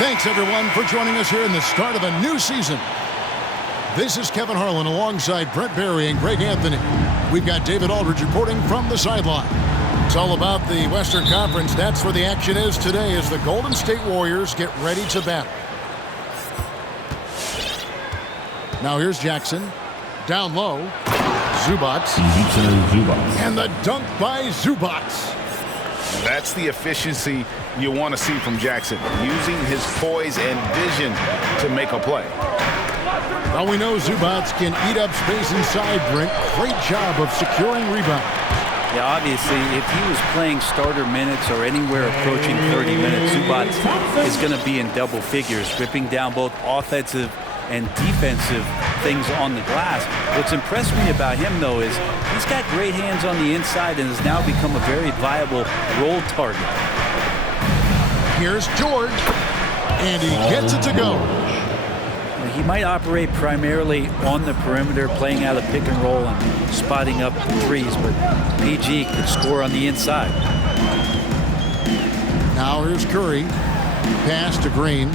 Thanks, everyone, for joining us here in the start of a new season. This is Kevin Harlan alongside Brent Barry and Greg Anthony. We've got David Aldridge reporting from the sideline. It's all about the Western Conference. That's where the action is today as the Golden State Warriors get ready to battle. Now here's Jackson. Down low. Zubac. And the dunk by Zubac. That's the efficiency you want to see from Jackson, using his poise and vision to make a play. Well, we know Zubac can eat up space inside, Brent. Great job of securing rebounds. Yeah, obviously, if he was playing starter minutes or anywhere approaching 30 minutes, Zubac is going to be in double figures, ripping down both offensive and defensive things on the glass. What's impressed me about him, though, is he's got great hands on the inside and has now become a very viable roll target. Here's George, and he gets it to go. He might operate primarily on the perimeter, playing out of pick and roll and spotting up threes, but PG could score on the inside. Now here's Curry. Pass to Green.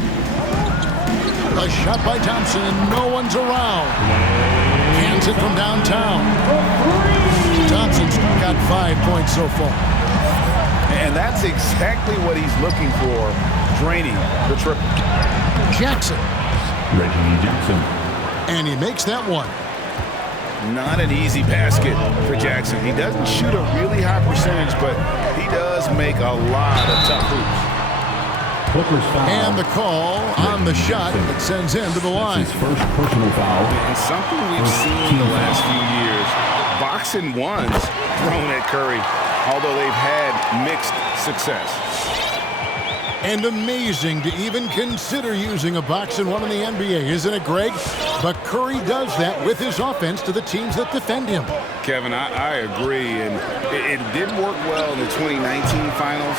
A shot by Thompson, and no one's around. Hands it from downtown. Thompson's got 5 points so far. And that's exactly what he's looking for, draining the triple. Jackson. Reggie Jackson. And he makes that one. Not an easy basket for Jackson. He doesn't shoot a really high percentage, but he does make a lot of tough hoops. And the call on the shot that sends him to the line. His first personal foul. And something we've seen the last few years, boxing ones thrown at Curry, although they've had mixed success. And amazing to even consider using a box and one in the NBA, isn't it, Greg? But Curry does that with his offense to the teams that defend him. Kevin, I agree, and it did work well in the 2019 finals.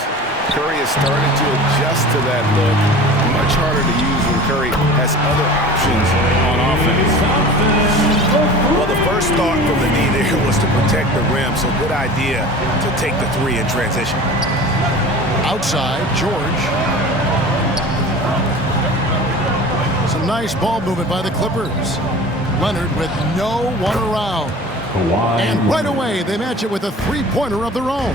Curry has started to adjust to that look. Much harder to use when Curry has other options on offense. Well, the first thought from the D there was to protect the rim, so good idea to take the three in transition. Outside, George. Some nice ball movement by the Clippers. Leonard with no one around. And right away, they match it with a three-pointer of their own.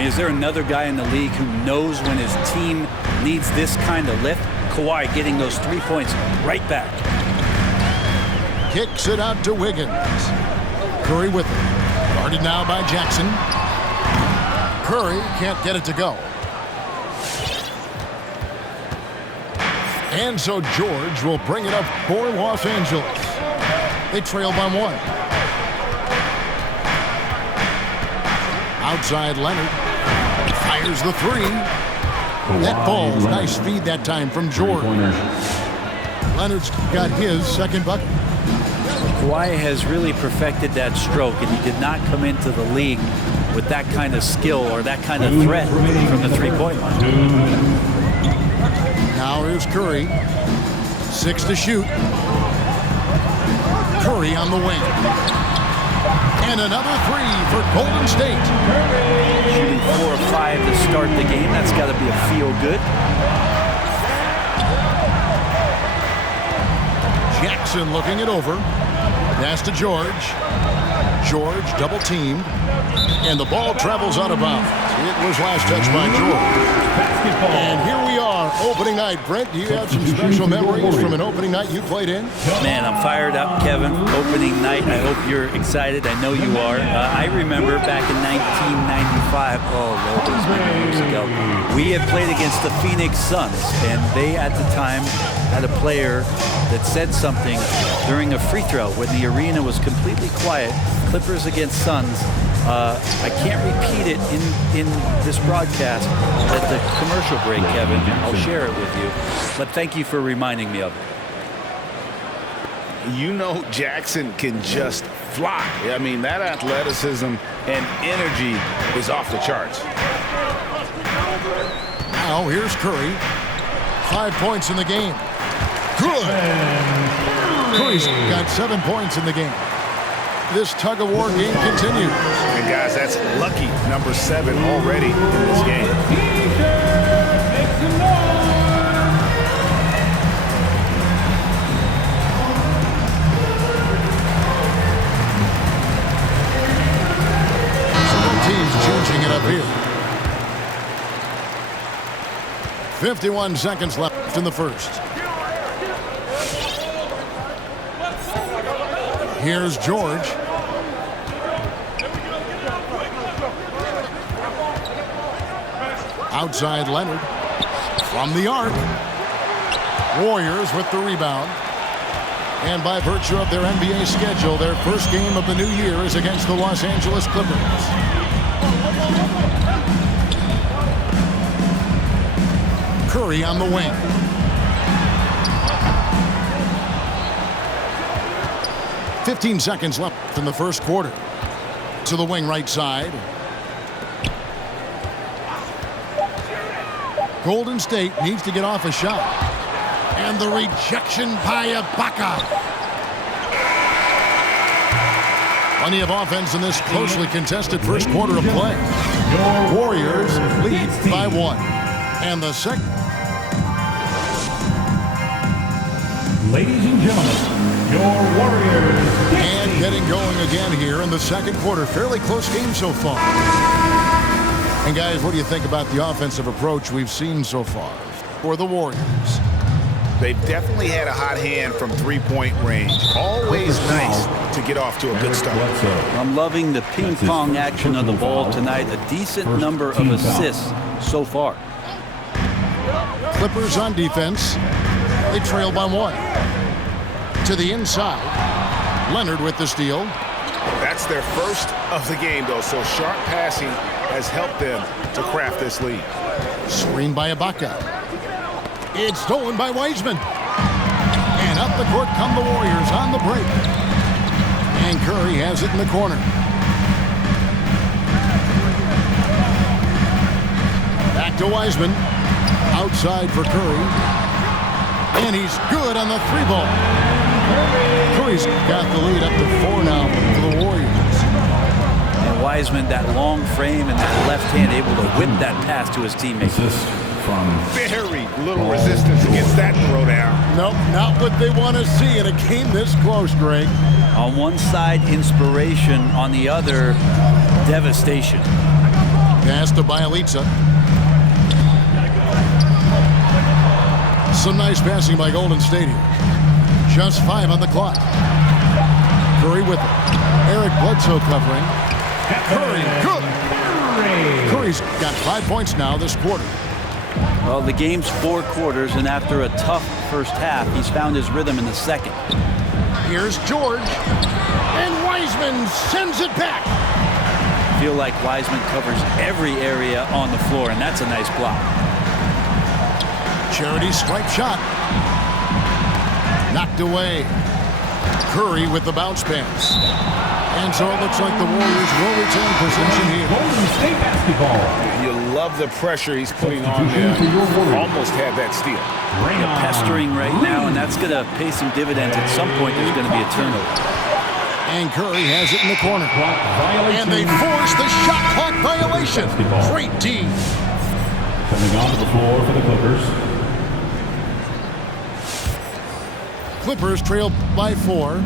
Is there another guy in the league who knows when his team needs this kind of lift? Kawhi getting those 3 points right back. Kicks it out to Wiggins. Curry with it. Guarded now by Jackson. Curry can't get it to go. And so George will bring it up for Los Angeles. They trail by one. Outside Leonard. Fires the three. That falls. Nice feed that time from George. Leonard's got his second bucket. Kawhi has really perfected that stroke, and he did not come into the league with that kind of skill or that kind of threat from the three-point line. Now here's Curry. 6 to shoot. Curry on the wing. And another three for Golden State. Shooting 4 of 5 to start the game. That's got to be a feel-good. Jackson looking it over. Pass to George. George double-teamed. And the ball travels out of bounds. It was last touched by George. And here we are, opening night. Brent, do you have some special memories from an opening night you played in? Man, I'm fired up, Kevin. Opening night. I hope you're excited. I know you are. I remember back in 1995, Lord, it was many years ago, we had played against the Phoenix Suns, and they, at the time, had a player that said something during a free throw when the arena was completely quiet. Clippers against Suns. I can't repeat it in this broadcast at the commercial break, Kevin. I'll share it with you. But thank you for reminding me of it. You know Jackson can just fly. I mean, that athleticism and energy is off the charts. Now here's Curry. 5 points in the game. Good. Curry's got 7 points in the game. This tug-of-war game continues. And guys, that's lucky number 7 already in this game. 51 seconds left in the first. Here's George. Outside Leonard. From the arc. Warriors with the rebound. And by virtue of their NBA schedule, their first game of the new year is against the Los Angeles Clippers. Curry on the wing. "15 seconds left in the first quarter. To the wing right side. Golden State needs to get off a shot. And the rejection by Ibaka. Plenty of offense in this closely contested first quarter of play. Warriors lead by 1. And the second. Ladies and gentlemen, your Warriors. And getting going again here in the second quarter. Fairly close game so far. And guys, what do you think about the offensive approach we've seen so far for the Warriors? They've definitely had a hot hand from three-point range. Always nice to get off to a good start. I'm loving the ping pong action of the ball tonight. A decent number of assists so far. Clippers on defense. They trail by 1. To the inside. Leonard with the steal. That's their first of the game, though, so sharp passing has helped them to craft this lead. Screen by Ibaka. It's stolen by Wiseman. And up the court come the Warriors on the break. And Curry has it in the corner. Back to Wiseman. Outside for Curry. And he's good on the 3-ball. Curry's got the lead up to 4 now for the Warriors. And Wiseman, that long frame and that left hand, able to whip that pass to his teammates. Very little resistance against that throwdown. Nope, not what they want to see in a game this close, Greg. On one side, inspiration. On the other, devastation. Pass to Bjelica. Some nice passing by Golden State here. Just 5 on the clock. Curry with it. Eric Bledsoe covering. Curry, good. Curry's got 5 points now this quarter. Well, the game's 4 quarters, and after a tough first half, he's found his rhythm in the second. Here's George. And Wiseman sends it back. I feel like Wiseman covers every area on the floor, and that's a nice block. Charity stripe shot. Knocked away. Curry with the bounce pass. And so it looks like the Warriors will retain possession here. Golden State basketball. You love the pressure he's putting on them. Almost had that steal. They're pestering right now, and that's going to pay some dividends. At some point, there's going to be a turnover. And Curry has it in the corner. And they force the shot clock violation. Great D. Coming onto the floor for the Clippers. Clippers trail by 4.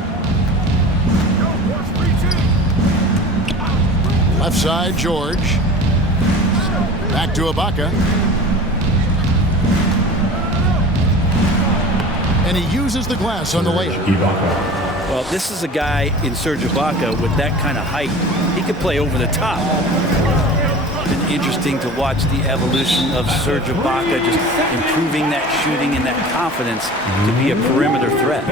Left side, George. Back to Ibaka. And he uses the glass on the layup. Well, this is a guy in Serge Ibaka with that kind of height. He could play over the top. It's been interesting to watch the evolution of Serge Ibaka, just improving that shooting and that confidence to be a perimeter threat.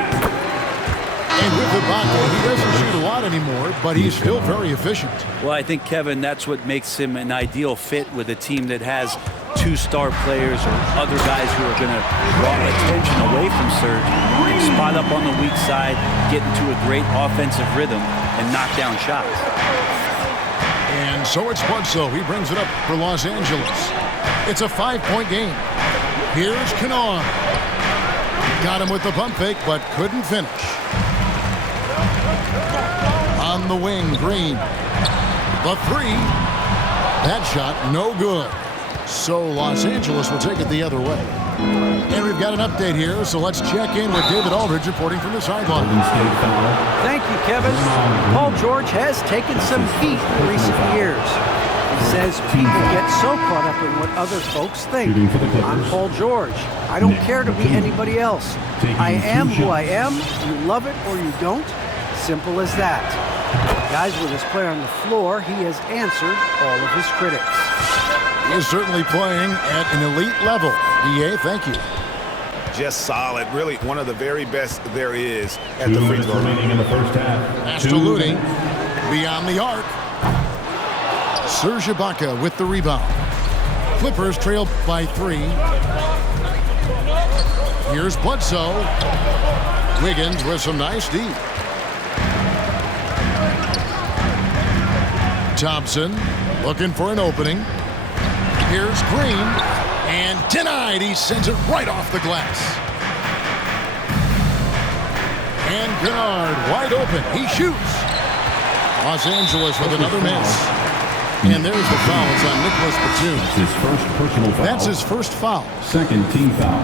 And with Ibaka, he doesn't shoot a lot anymore, but he's still very efficient. Well, I think, Kevin, that's what makes him an ideal fit with a team that has 2 star players or other guys who are going to draw attention away from Serge. He can spot up on the weak side, get into a great offensive rhythm, and knock down shots. And so it's Bledsoe. He brings it up for Los Angeles. It's a 5-point game. Here's Kennard. Got him with the pump fake, but couldn't finish. On the wing, Green. The 3. That shot, no good. So Los Angeles will take it the other way. And we've got an update here, so let's check in with David Aldridge reporting from the sideline. Thank you, Kevin. Paul George has taken some heat in recent years. Says people get so caught up in what other folks think. Shooting for the Clippers. I'm Paul George. I don't care to be anybody else. I am who I am. You love it or you don't. Simple as that. Guys, with his play on the floor, he has answered all of his critics. He is certainly playing at an elite level. EA, thank you. Just solid. Really one of the very best there is at the 2 free minutes throw line. remaining in the first half. Astaludi beyond the arc. Serge Ibaka with the rebound. Clippers trail by 3. Here's Bledsoe. Wiggins with some nice D. Thompson looking for an opening. Here's Green. And denied. He sends it right off the glass. And Kennard wide open. He shoots. Los Angeles with another miss. And there's the foul. It's on Nicholas Batum. That's his first personal foul. That's his first foul. Second team foul.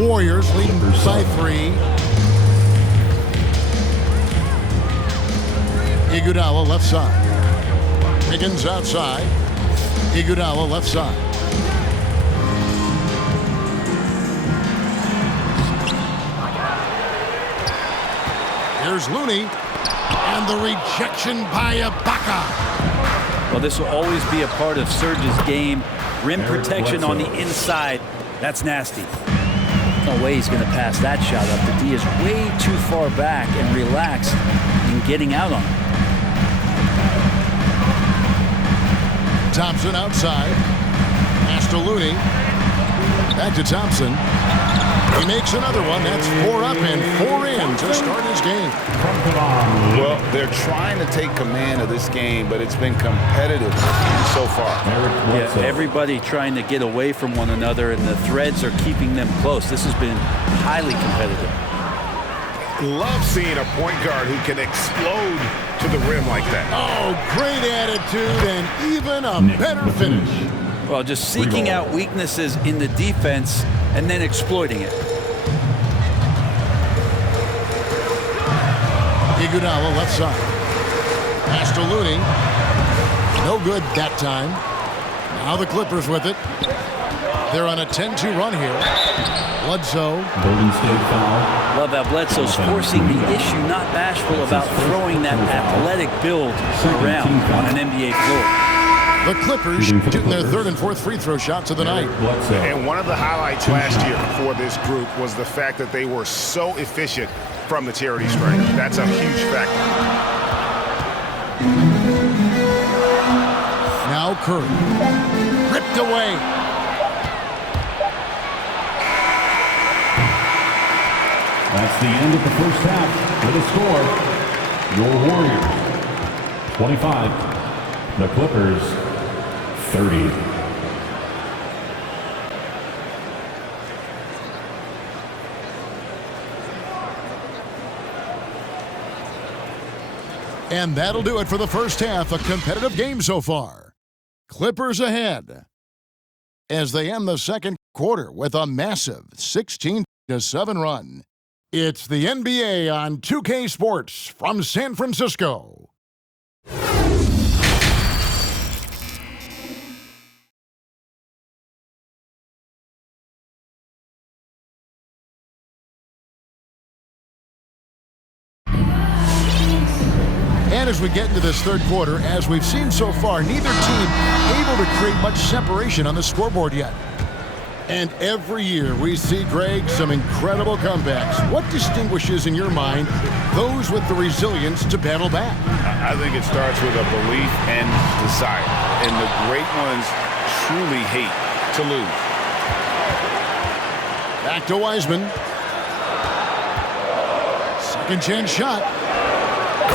Warriors leading by 3. Iguodala left side. Wiggins outside. Iguodala left side. Here's Looney. And the rejection by Ibaka. Well, this will always be a part of Serge's game. Rim protection on the inside. That's nasty. No way he's going to pass that shot up. The D is way too far back and relaxed in getting out on it. Thompson outside. Astaludi. Back to Thompson. He makes another one. That's 4 up and 4 in to start his game. Well, they're trying to take command of this game, but it's been competitive so far. Yeah, everybody trying to get away from one another, and the threads are keeping them close. This has been highly competitive. Love seeing a point guard who can explode to the rim like that. Oh, great attitude and even a better finish. Well, just seeking out weaknesses in the defense and then exploiting it. Iguodala left side. Astaludi. No good that time. Now the Clippers with it. They're on a 10-2 run here. Bledsoe. Golden State foul. Love how Bledsoe's forcing the issue, not bashful about throwing that athletic build around on an NBA floor. The Clippers shooting their 3rd and 4th free throw shots of the night. And one of the highlights last year for this group was the fact that they were so efficient from the charity stripe. That's a huge factor. Now Curry. Ripped away. That's the end of the first half with a score. Your Warriors 25. The Clippers 30. And that'll do it for the first half. A competitive game so far. Clippers ahead as they end the second quarter with a massive 16-7 run. It's the NBA on 2K Sports from San Francisco. And as we get into this third quarter, as we've seen so far, neither team able to create much separation on the scoreboard yet. And every year we see, Greg, some incredible comebacks. What distinguishes, in your mind, those with the resilience to battle back? I think it starts with a belief and desire. And the great ones truly hate to lose. Back to Wiseman. Second chance shot.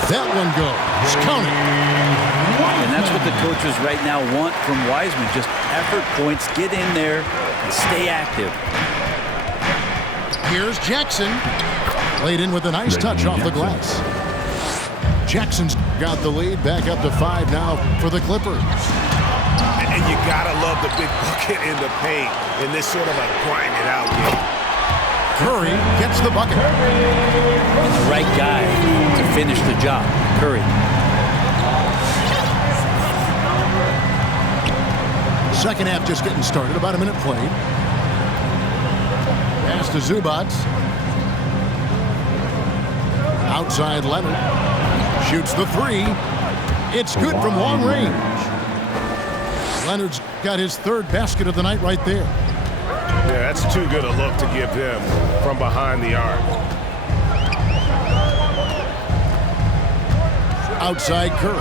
That one goes. Count it. And that's what the coaches right now want from Wiseman. Just effort points, get in there, and stay active. Here's Jackson. Laid in with a nice touch off the glass. Jackson's got the lead, back up to 5 now for the Clippers. And you gotta love the big bucket in the paint in this sort of a grind it out game. Curry gets the bucket. And the right guy to finish the job, Curry. Second half just getting started. About a minute played. Pass to Zubac. Outside Leonard. Shoots the three. It's good from long range. Leonard's got his third basket of the night right there. Yeah, that's too good a look to give them from behind the arc. Outside Curry.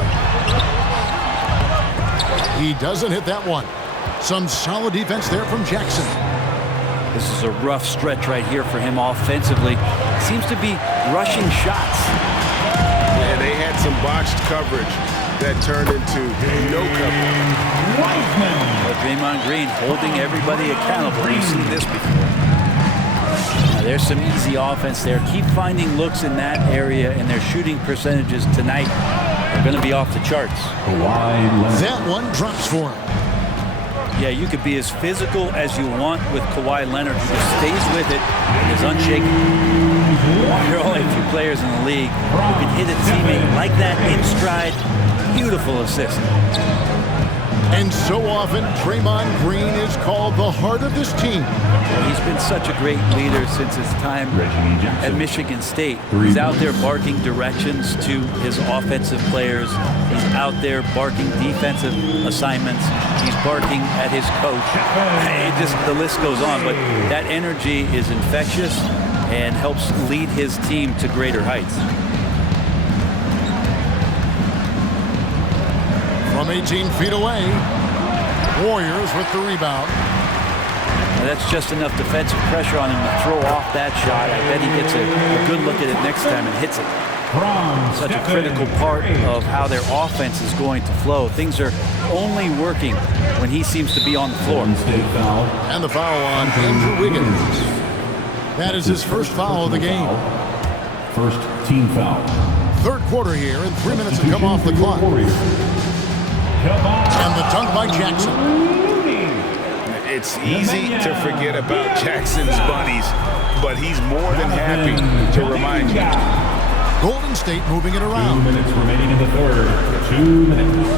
He doesn't hit that one. Some solid defense there from Jackson. This is a rough stretch right here for him offensively. Seems to be rushing shots. Yeah, they had some botched coverage that turned into no coverage. Well, Draymond Green holding everybody accountable. You've seen this before. Now, there's some easy offense there. Keep finding looks in that area, and their shooting percentages tonight are going to be off the charts. That one drops for him. Yeah, you could be as physical as you want with Kawhi Leonard. He just stays with it and is unshaken. There are only a few players in the league who can hit a teammate like that in stride. Beautiful assist. And so often, Draymond Green is called the heart of this team. He's been such a great leader since his time at Michigan State. He's out there barking directions to his offensive players. He's out there barking defensive assignments. He's barking at his coach. The list goes on, but that energy is infectious and helps lead his team to greater heights. From 18 feet away, Warriors with the rebound. Now that's just enough defensive pressure on him to throw off that shot. I bet he gets a good look at it next time and hits it. Such a critical part of how their offense is going to flow. Things are only working when he seems to be on the floor. And the foul on Andrew Wiggins. That is his first foul of the game. First team foul. Third quarter here, and 3 minutes have come off the clock. And the dunk by Jackson. It's easy to forget about Jackson's bunnies, but he's more than happy to remind you. Golden State moving it around. 2 minutes remaining in the third. 2 minutes.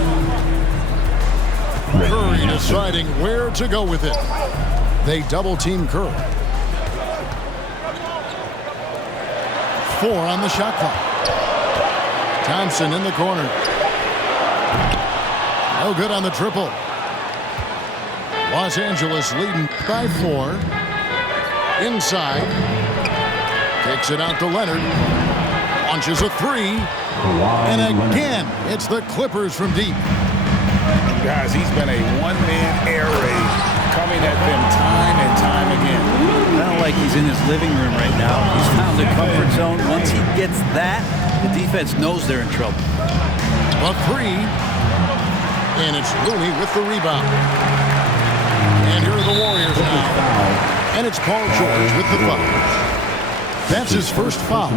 Curry deciding where to go with it. They double team Curry. 4 on the shot clock. Thompson in the corner. No good on the triple. Los Angeles leading by 4. Inside. Takes it out to Leonard. Launches a 3. And again, it's the Clippers from deep. Guys, he's been a one-man air raid coming at them time and time again. Kind of like he's in his living room right now. He's found a comfort zone. Once he gets that, the defense knows they're in trouble. A 3. And it's Looney with the rebound. And here are the Warriors now. And it's Paul George with the foul. That's his first foul.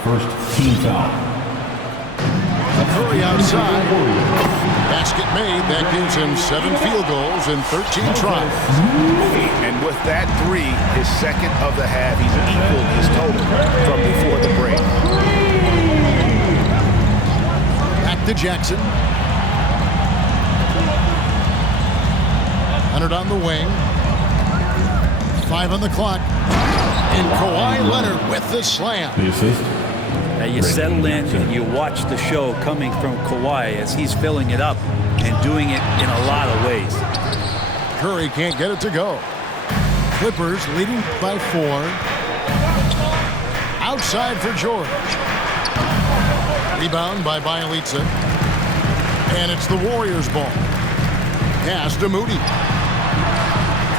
First team foul. Curry outside. Basket made. That gives him 7 field goals and 13 tries. And with that 3, his second of the half, he's equaled his total from before the break. Back to Jackson. Leonard on the wing. 5 on the clock. And Kawhi Leonard with the slam. The assist. Now you settle in and you watch the show coming from Kawhi as he's filling it up and doing it in a lot of ways. Curry can't get it to go. Clippers leading by 4. Outside for George. Rebound by Bjelica. And it's the Warriors ball. Pass to Moody.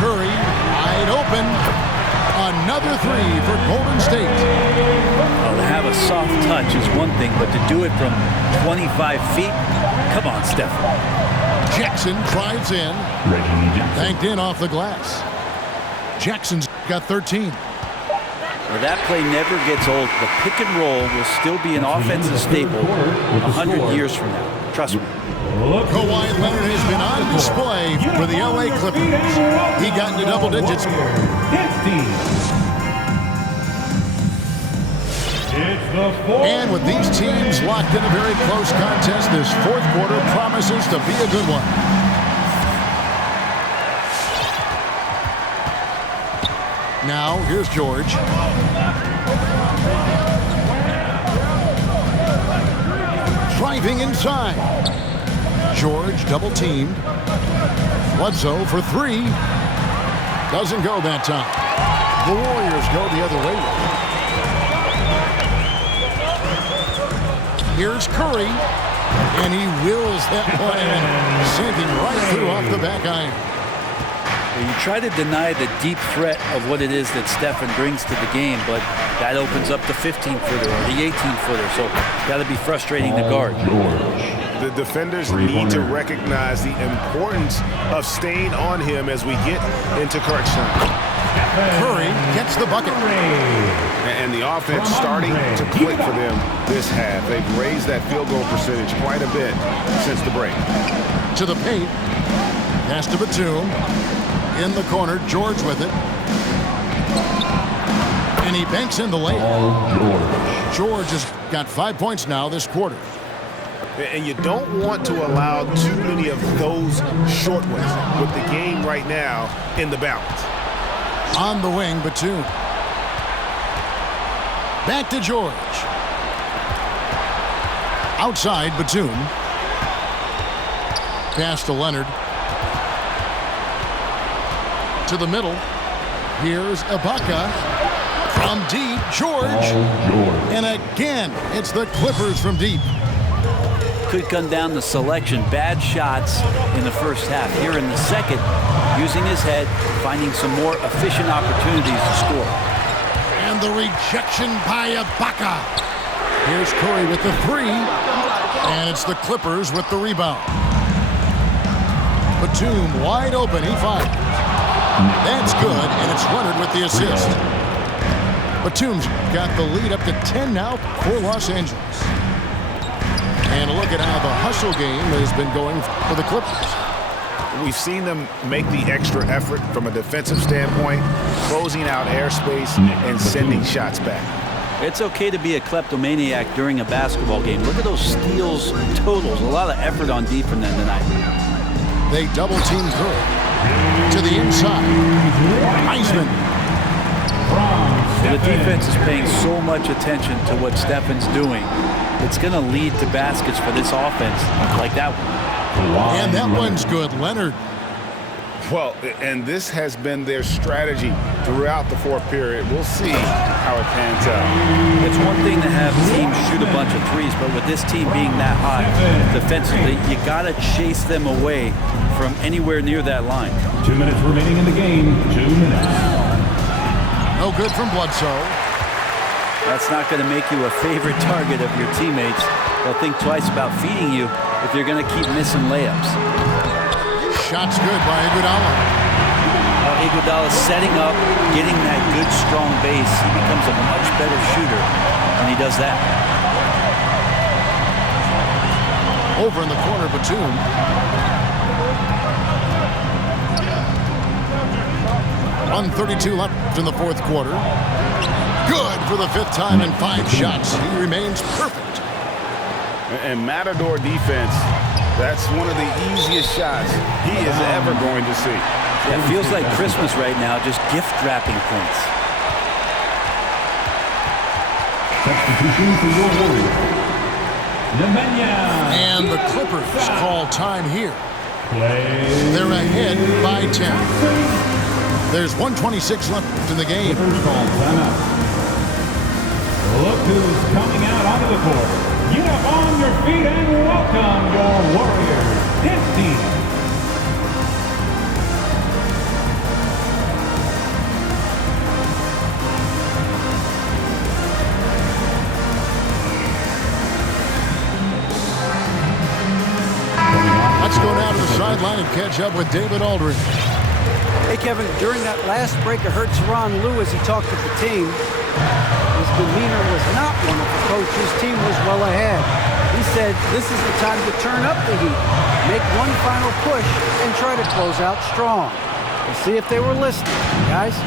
Curry wide open. Another 3 for Golden State. Well, to have a soft touch is one thing, but to do it from 25 feet, come on, Steph. Jackson drives in. Banked in off the glass. Jackson's got 13. Well, that play never gets old. The pick and roll will still be an offensive staple 100 years from now. Trust me. Kawhi Leonard has been on display for the LA Clippers. He got into double digits. And with these teams locked in a very close contest, this fourth quarter promises to be a good one. Now, here's George. Driving inside. George double-teamed. Bledsoe for three. Doesn't go that time. The Warriors go the other way. Here's Curry. And he wills that one in, sinking right through off the back iron. You try to deny the deep threat of what it is that Stephen brings to the game, but that opens up the 15-footer or the 18-footer, so it's got to be frustrating to guard. The defenders need to recognize the importance of staying on him as we get into crunch time. Curry gets the bucket. And the offense starting to click for them this half. They've raised that field goal percentage quite a bit since the break. To the paint. Pass to Batum. In the corner, George with it. And he banks in the layup. George has got 5 points now this quarter. And you don't want to allow too many of those short ones with the game right now in the balance. On the wing, Batum. Back to George. Outside, Batum. Pass to Leonard. To the middle. Here's Ibaka. From deep, George. And again, it's the Clippers from deep. Could come down to selection. Bad shots in the first half. Here in the second, using his head, finding some more efficient opportunities to score. And the rejection by Ibaka. Here's Curry with the three. And it's the Clippers with the rebound. Batum wide open. He fires. That's good, and it's Leonard with the assist. Batum's got the lead up to 10 now for Los Angeles. And a look at how the hustle game has been going for the Clippers. We've seen them make the extra effort from a defensive standpoint, closing out airspace and sending shots back. It's okay to be a kleptomaniac during a basketball game. Look at those steals totals. A lot of effort on deep from them tonight. They double-team Curry. To the inside. Heisman. The defense is paying so much attention to what Stephen's doing. It's going to lead to baskets for this offense like that one. And that one's good, Leonard. Well, and this has been their strategy throughout the fourth period. We'll see how it pans out. It's one thing to have teams shoot a bunch of threes, but with this team being that hot defensively, you got to chase them away from anywhere near that line. 2 minutes remaining in the game. 2 minutes. No good from Bledsoe. That's not going to make you a favorite target of your teammates. They'll think twice about feeding you if you're going to keep missing layups. Shot's good by Iguodala. Iguodala setting up, getting that good, strong base. He becomes a much better shooter when he does that. Over in the corner, Batum. .132 left in the fourth quarter. Good for the fifth time in 5 shots. He remains perfect. And Matador defense, that's one of the easiest shots he is ever going to see. Yeah, it feels like Christmas right now, just gift wrapping points. Substitution for your Warriors. Nemanja. And the Clippers call time here. Play. They're ahead by 10. There's 1:26 left in the game. Clippers call timeout. Look who's coming out onto the court. Get up on your feet and welcome your Warriors. Dance team. Let's go down to the sideline and catch up with David Aldridge. Hey, Kevin, during that last break, I heard Tyronn Lue as he talked with the team. His demeanor was not one of the coach. His team was well ahead. He said this is the time to turn up the heat, make one final push, and try to close out strong. We'll see if they were listening, guys.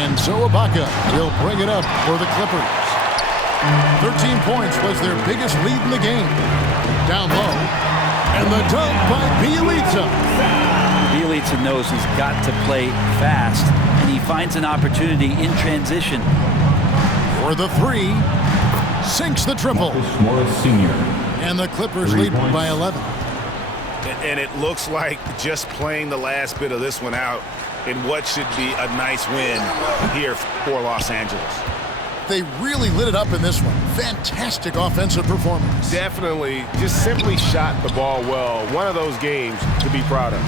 And so Ibaka will bring it up for the Clippers. 13 points was their biggest lead in the game. Down low. And the dunk by Bjelica. Bjelica knows he's got to play fast, and he finds an opportunity in transition. For the three, sinks the triple. Marcus Morris Sr. And the Clippers 3 lead points. by 11. And it looks like just playing the last bit of this one out in what should be a nice win here for Los Angeles. They really lit it up in this one. Fantastic offensive performance. Definitely just simply shot the ball well. One of those games to be proud of.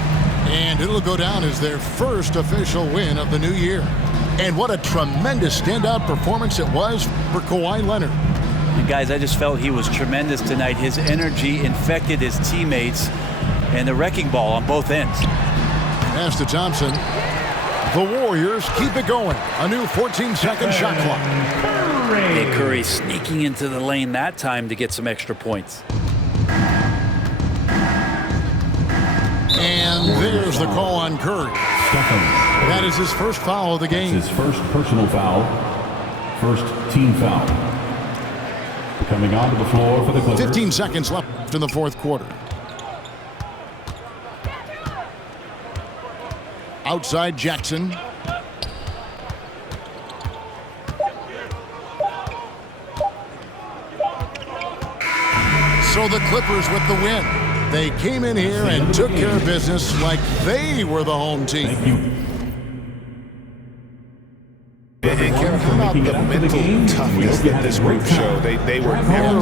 And it'll go down as their first official win of the new year. And what a tremendous standout performance it was for Kawhi Leonard. And guys, I just felt he was tremendous tonight. His energy infected his teammates, and the wrecking ball on both ends. Pass to Thompson. The Warriors keep it going. A new 14-second shot clock. Hey, Curry sneaking into the lane that time to get some extra points. And there's the call on Curry. Stephen. That is his first foul of the game. His first personal foul. First team foul. Coming onto the floor for the Clippers. 15 seconds left in the fourth quarter. Outside Jackson. So the Clippers with the win. They came in here and took care of business like they were the home team. Thank you. And Kevin, how about the mental toughness that this group showed? They were never